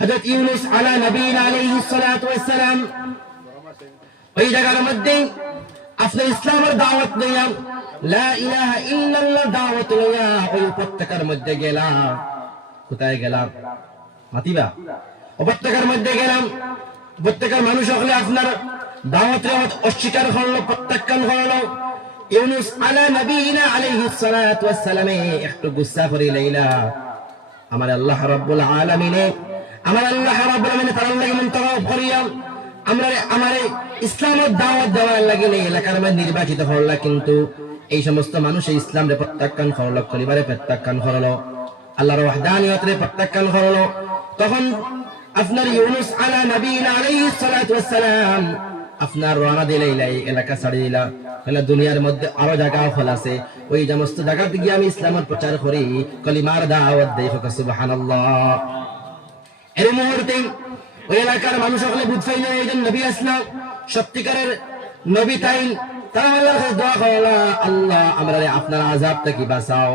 হযরত ইউনুস আলা নবীন আলাইহিস সালাতু ওয়াস সালাম ওই জায়গার মধ্যে আপনি ইসলামের দাওয়াত লইয়া, লা ইলাহা ইল্লাল্লাহ দাওয়াত লইয়া ওই উপত্যকার মধ্যে গেলাম। কোথায় গেলাম? মাতিবা? উপত্যকার মধ্যে গেলাম। উপত্যকার মানুষ হলে আপনার দাওয়াত অস্বীকার করল, প্রত্যাখ্যান করল। ইউনুস আলা নবীনা আলাইহিস সালাতু ওয়াস সালামে একটু গুসসা করে, লাইলা। আমার আল্লাহ রাব্বুল আলামিনে আমার আল্লাহ রাব্বুল তার লাগে মন্তব্য করিয়া আমরা আমার ইসলামের দাওয়াত দেওয়ার লাগে এই এলাকার মধ্যে নির্বাচিত হল্লা কিন্তু এই সমস্ত মানুষ এই ইসলামরে প্রত্যাখ্যান করল পরিবারে প্রত্যাখ্যান করল। আল্লাহর ওয়াহদানিয়তরে প্রত্যাখ্যান করল। তখন আপনার ইউনুস আলা নবীনা আলাইহিস সালাতু ওয়াস সালাম আপনার রানা দিলে এই এলাকা ছাড়ি দিলা। তাহলে দুনিয়ার মধ্যে আরও জায়গা হল আছে। ওই সমস্ত জায়গা গিয়ে আমি ইসলামের প্রচার করি, কলিমার দাওয়াত দেই হোক, সুবহানাল্লাহ। এর মুহূর্তে ওই এলাকার মানুষ সকলে বুঝ পাইলেন একজন নবী আসলাম সত্যিকারের নবী তাই আল্লাহ আমরা আপনার আযাব থেকে বাঁচাও?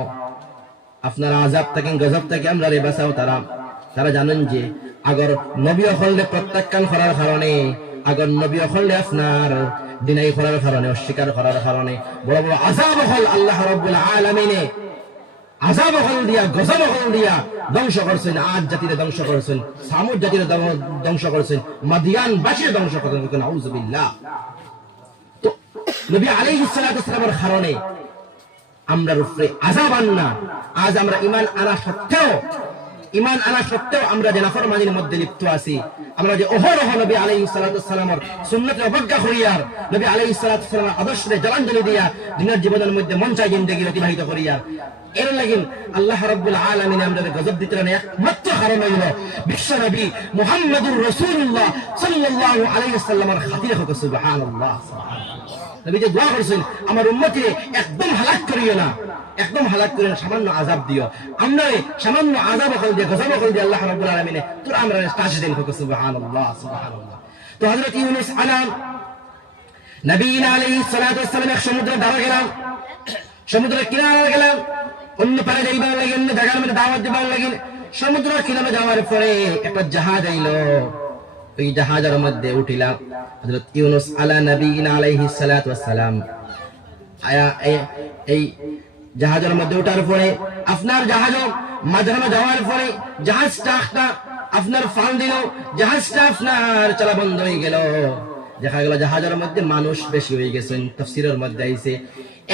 আপনার থেকে গজব থেকে আমরা রে বাঁচাও তারা? তারা জানেন যে আগর নবী অখললে প্রত্যাখ্যান করার কারণে, আগর নবী অখললে আপনার দিনাই করার কারণে, অস্বীকার করার কারণে, বড় বড় আযাব হল আল্লাহ রাব্বুল আলামিনে আজাব হল দিয়া গজব হল দিয়া ধ্বংস করছেন আজ জাতিরে ধ্বংস করছেন, সামুদ জাতিরে ধ্বং- ধ্বংস করছেন মাদিয়ান বাসীর ধ্বংস করছেন আউজবিল্লাহ তো নবী আলাইহিস ওয়াসসালামের কারণে আমরা রূপে আজাব আননা আজ আমরা ইমান আনা সত্ত্বেও ইমান আনা সত্ত্বেও আমরা যে নাফরমানির মধ্যে লিপ্ত আছি, আমরা যে অহরহ নবী আলাইহিস সালাতু ওয়াসসালামের সুন্নতের অবজ্ঞা করিয়ার নবী আলাইহিস সালাতু ওয়াসসালামের আদর্শে জলাঞ্জলি দিয়া দিনের জীবনের মধ্যে চাই জিন্দেগি অতিবাহিত করিয়া, এর লাগিন আল্লাহ রাব্বুল আলামিন আমরা গজব দিতে একমাত্র কারণ হইল বিশ্ব নবী মুহাম্মদুর রাসূলুল্লাহ সাল্লাল্লাহু আলাইহি ওয়াসাল্লামের খাতিরে হোক, সুবহানাল্লাহ। নবী যে দোয়া করছেন, আমার উম্মতি একদম হালাক করিও না, একদম হালাক করিও না, সামান্য আজাব দিও। আমরা সামান্য আজাব হল দিয়ে, গজব হল দিয়ে আল্লাহ রাব্বুল আলামিনে তোর আমরা তাজ দিন হোক সুবহানাল্লাহ সুবহানাল্লাহ। তো হযরত ইউনূস আলাম নবীন আলাইহিস সালাতু ওয়াসসালাম এক সমুদ্রে দাঁড়া গেলাম, সমুদ্রের কিনারে গেলাম, অন্য পারে যাইবার অন্য জায়গার মধ্যে দাওয়াত দিবার লাগে সমুদ্র কিনারে যাওয়ার পরে একটা জাহাজ আইলো। ওই জাহাজের মধ্যে উঠিলাম। হযরত ইউনূস আলা নবীনা আলাইহিস সালাতু ওয়াসসালাম। আয়া, এই জাহাজের মধ্যে ওঠার পরে আপনার জাহাজ মাঝখানে যাওয়ার পরে জাহাজটা একটা আপনার ফাল দিল, জাহাজটা আপনার চলা বন্ধ হয়ে গেল। দেখা গেল জাহাজের মধ্যে মানুষ বেশি হয়ে গেছেন তফসিরের মধ্যে আইছে।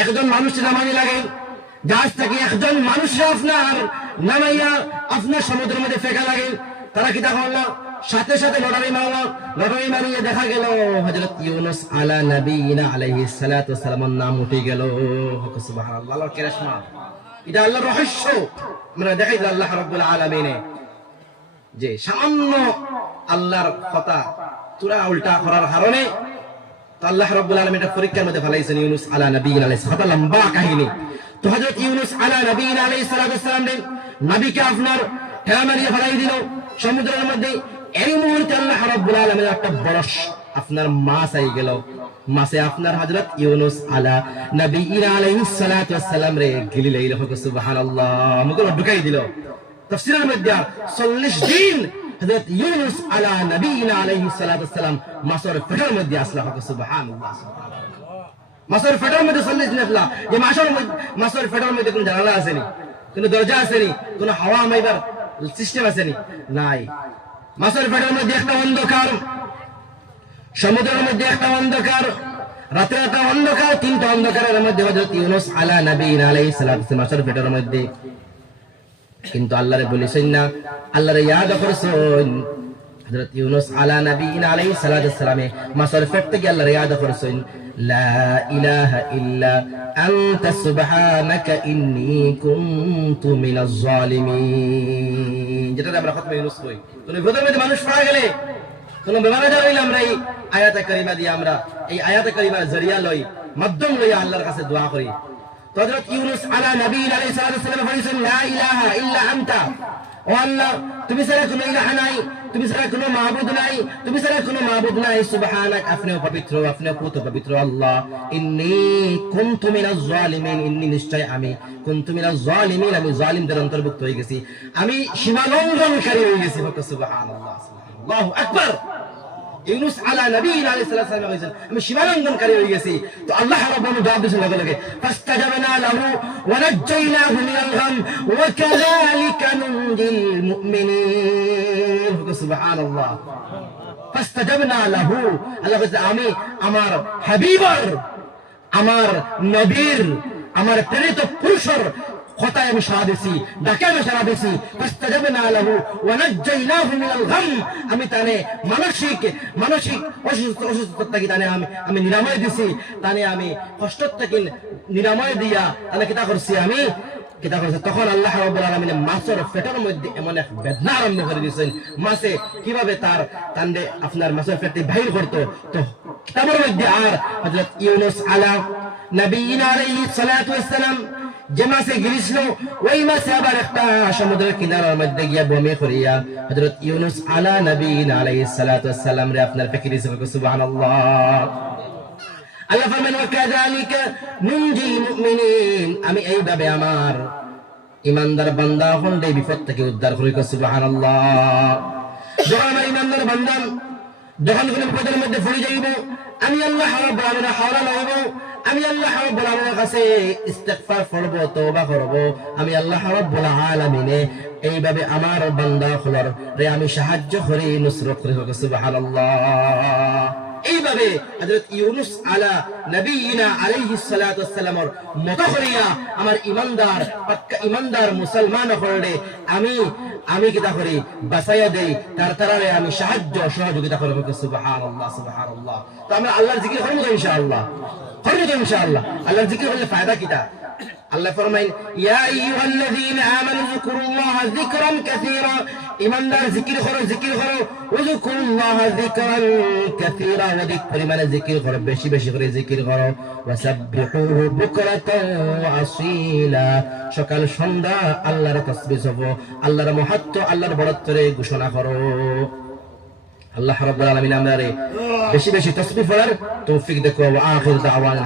একজন মানুষ নামানি লাগে জাহাজ থেকে একজন মানুষ আপনার, নামাইয়া আপনার সমুদ্রের মধ্যে ফেঁকা লাগে। তারা কি দেখা হলো? সাথে সাথে লটারি মারলো। লটারি মারিয়ে দেখা গেল, হযরত ইউনুস আলা নবীনা আলাইহিস সালাতু ওয়াসসালামের নাম উঠে গেল। হক সুবহানাল্লাহ। আল্লাহর কেরাশমা। এটা আল্লাহর রহস্য। আমরা দেখাই দিল আল্লাহ রাব্বুল আলামিনে। যে সামান্য আল্লাহর কথা তুরা উল্টা করার কারণে তো আল্লাহ রাব্বুল আলামিন এটা পরীক্ষার মধ্যে ফেলাইছেন ইউনুস আলা নবীন আলাইহিস সালাতু লম্বা কাহিনী। তো হযরত ইউনুস আলা নবীন ওয়াসসালাম দেন নবীকে আপনার হেলা মারিয়ে ফেলাই দিল। সমুদ্রের মধ্যে এই মুহূর্তে আল্লাহ রাব্বুল আলামিন একটা বড় আপনার মাছ আই গেল। মাসে আপনার হযরত ইউনুস আলা নবীন আলাইহিস সালাতু ওয়াসসালাম রে গিলি লাইল হক, সুবহানাল্লাহ। মুকুল ঢুকাই দিল। তাফসীরের মধ্যে 40 দিন হযরত ইউনুস আলা নবীনা আলাইহিস সালাতু ওয়াসসালাম মাসর ফেটার মধ্যে আসলা হক, সুবহানাল্লাহ। মাসর ফেটার মধ্যে চল্লিশ আসলা যে মাসর মাসর ফেটার মধ্যে কোনো জানালা আসেনি, কোনো দরজা আসেনি, কোনো হাওয়া মাইবার সিস্টেম আসেনি, নাই। মাসর ফেটার মধ্যে একটা অন্ধকার, সমুদ্রের মধ্যে একটা অন্ধকার, রাতের একটা অন্ধকার, তিনটা অন্ধকারের মধ্যে হযরত ইউনুস আলা নবীন আলাইহিস ওয়াসসালাম মাসর ফেটার মধ্যে। কিন্তু আল্লাহরে বলেছেন না আল্লাহরে ইয়াদ করছেন হযরত ইউনুস আলা নবীন আলাইহিস সালাতু ওয়াসসালামে মাসর ফেট থেকে আল্লাহরে ইয়াদ করছেন, লা ইলাহা ইল্লা আনতা সুবহানাকা ইন্নী কুনতু মিনাজ জালিমিন। যেটা আমরা খতমে ইউনুস কই তুমি প্রথমে যে মানুষ পাওয়া গেলে, কোন বেমারে যাইলে আমরা এই আয়াতে কারিমা দিয়ে আমরা এই আয়াতে কারিমার জরিয়া লই, মাধ্যম লইয়া আল্লাহর কাছে দোয়া করি। তো হযরত ইউনুস আলা নবী আলাইহিস সালাতু ওয়াসসালাম বলেছেন, লা ইলাহা ইল্লা আনতা ও আল্লাহ, তুমি ছাড়া কোনো ইলাহ নাই, তুমি ছাড়া কোনো মাহবুদ নাই, তুমি ছাড়া কোনো মাহবুদ নাই। সুবহানাক, আপনিও পবিত্র, আপনিও পুত পবিত্র আল্লাহ। ইন্নি কুনতু মিনাজ জালিমিন, ইন্নি নিশ্চয় আমি। কুনতু মিনাজ জালিমিন, আমি জালিমদের অন্তর্ভুক্ত হয়ে গেছি। আমি সীমা লঙ্ঘনকারী হয়ে গেছি সুবহানাল্লাহ। আল্লাহু আকবার। ইউনুস আলা নবী আলাইহিস সালাম হয়েছেন আমি সীমালঙ্ঘনকারী হয়ে গেছি তো আল্লাহ রাব্বুল জবাব দিয়েছেন লগে লগে ফাস্তাজাবনা লাহু ওয়া নাজ্জাইনাহু মিনাল গাম ওয়া কাযালিকা নুনজিল মুমিনিন সুবহানাল্লাহ ফাস্তাজাবনা লাহু আল্লাহ বলছে আমি আমার হাবিবর আমার নবীর আমার প্রেরিত পুরুষের আমি সারা দিছি ডাকে আমি সারা দিছি ফাস্তাজাবনা লাহু ওয়া নাজ্জাইনাহু মিনাল গাম আমি তানে মানসিক মানসিক অসুস্থ অসুস্থতা থেকে তানে আমি আমি নিরাময় দিছি তানে আমি কষ্ট থেকে নিরাময় দিয়া তানে কিতা করছি আমি কিতা করছে তখন আল্লাহ রাব্বুল আলামিন মাছের পেটের মধ্যে এমন এক বেদনা আরম্ভ করে দিয়েছেন মাছে কীভাবে তার তান্ডে আপনার মাছের পেটে বাহির করতো তো কিতাবের মধ্যে আর হযরত ইউনুস আলা নবীনা আলাইহিস সালাতু ওয়াসসালাম যে মাসে গিয়েছিল, ওই মাসে আবার একটা সমুদ্রের কিনারার মধ্যে গিয়া বমি করিয়া হযরত ইউনুস আলা নবীনা আলাইহিস সালাতু ওয়াসসালাম রে আপনার ফিকিরি সুবহানাল্লাহ। আল্লাহ ফরমান ওয়াকাযালিকা নুনজিল মুমিনিন। আমি এইভাবে আমার ইমানদার বান্দা হন্ডে বিপদ থেকে উদ্ধার করি সুবহানাল্লাহ। যখন আমার ইমানদার বান্দা যখন কোনো পদের মধ্যে পড়ে যাইব, আমি আল্লাহ রাব্বুল আলামিন হাওলা আমি আল্লাহ রাব্বুল কাছে ইস্তিগফার করব, তওবা করব, আমি আল্লাহ রাব্বুল আলামিনে এইভাবে আমার বান্দা হলর রে আমি সাহায্য করি, নুসরত করি, সুবহানাল্লাহ। এইভাবে হযরত ইউনুস আলা নবীনা আলাইহিস সালাতু ওয়াসসালামর মত করিয়া আমার ইমানদার, পাক্কা ইমানদার মুসলমান হলে আমি আমি কিতা করি? বাসাইয়া দেই, তার তারারে আমি সাহায্য, সহযোগিতা করব সুবহানাল্লাহ সুবহানাল্লাহ। তো আমরা আল্লাহর জিকির করব ইনশাআল্লাহ? করব ইনশাআল্লাহ। আল্লাহর জিকির করলে फायदा কিটা আল্লাহ ফরমাইন ইয়া আইয়ুহাল্লাযীনা আমানু যিকুরুল্লাহ যিকরান কাসীরা। ইমানদার জিকির করো জিকির করো। ওযকুরুল্লাহ যিকরান কাসীরা। অধিক পরিমাণে জিকির করো বেশি বেশি করে জিকির করো। ওয়াসাব্বিহুহু বুকরাতান ওয়া আসীলা। সকাল সন্ধ্যা আল্লাহর তাসবিহ হব আল্লাহর মহত্ব আল্লাহর বড়ত্বরে ঘোষণা করো। আল্লাহ রাব্বুল আলামিন আমাদের বেশি বেশি তাসবিহ পড়ার তৌফিক দেখো ওয়া আখির দাওয়ানা